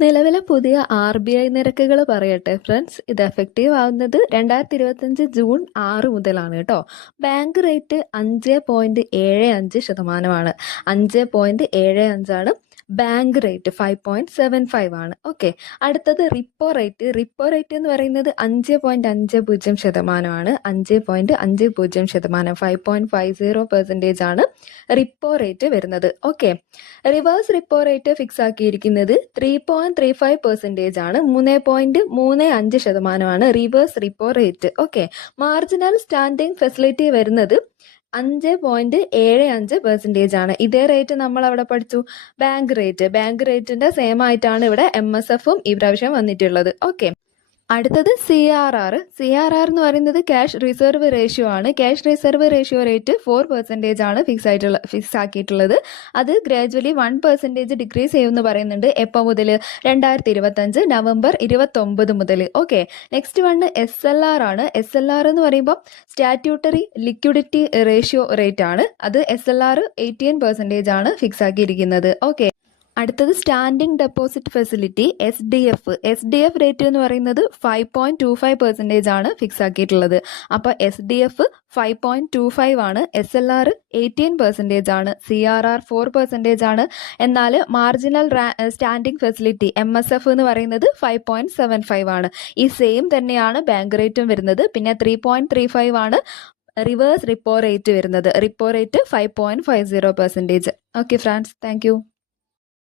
നിലവിലെ പുതിയ RBI നിരക്കുകൾ പറയട്ടെ ഫ്രണ്ട്സ്. ഇത് എഫക്റ്റീവ് ആവുന്നത് 2025 ജൂൺ 6 മുതലാണ് കേട്ടോ. Bank rate 5.75%. 5.75 ആണ് ബാങ്ക് റേറ്റ്. 5.75 ആണ്. ഓക്കെ. അടുത്തത് റിപ്പോ റേറ്റ്. റിപ്പോ റേറ്റ് എന്ന് പറയുന്നത് 5.50% ആണ്. 5.50%. 5.50% ആണ് റിപ്പോ റേറ്റ് വരുന്നത്. Okay. Reverse repo rate fix ആക്കിയിരിക്കുന്നത് 3.35% ആണ്. 3.35% ആണ് reverse repo rate. Okay. Marginal standing facility വരുന്നത് 5.75% ആണ്. ഇതേ റേറ്റ് നമ്മൾ അവിടെ പഠിച്ചു. ബാങ്ക് റേറ്റിന്റെ സെയിം ആയിട്ടാണ് ഇവിടെ MSFും ഈ പ്രാവശ്യം വന്നിട്ടുള്ളത്. ഓക്കെ. അടുത്തത് CRR എന്ന് പറയുന്നത് ക്യാഷ് റിസർവ് റേഷ്യോ ആണ്. ക്യാഷ് റിസർവ് റേഷ്യോ റേറ്റ് 4% ആണ് ഫിക്സ് ആക്കിയിട്ടുള്ളത്. അത് ഗ്രാജുവലി 1% ഡിക്രീസ് ചെയ്യുമെന്ന് പറയുന്നുണ്ട്. എപ്പോൾ മുതൽ? 2025 നവംബർ 29 മുതൽ. ഓക്കെ. നെക്സ്റ്റ് വൺ SLR ആണ്. SLR എന്ന് പറയുമ്പോൾ സ്റ്റാറ്റ്യൂട്ടറി ലിക്വിഡിറ്റി റേഷ്യോ റേറ്റ് ആണ്. അത് SLR 18% ആണ് ഫിക്സ് ആക്കിയിരിക്കുന്നത്. ഓക്കെ. അടുത്തത് standing deposit facility SDF rate എന്ന് പറയുന്നത് 5.25% ആണ് ഫിക്സ് ആക്കിയിട്ടുള്ളത്. അപ്പോൾ SDF 5.25 ആണ്. SLR 18% ആണ്. CRR 4% ആണ്. എന്നാൽ മാർജിനൽ സ്റ്റാൻഡിംഗ് ഫെസിലിറ്റി MSF എന്ന് പറയുന്നത് 5.75 ആണ്. ഈ സെയിം തന്നെയാണ് ബാങ്ക് റേറ്റും വരുന്നത്. പിന്നെ 3.35 ആണ് റിവേഴ്സ് റിപ്പോ റേറ്റ് വരുന്നത്. Repo rate 5.50%. Okay friends, thank you.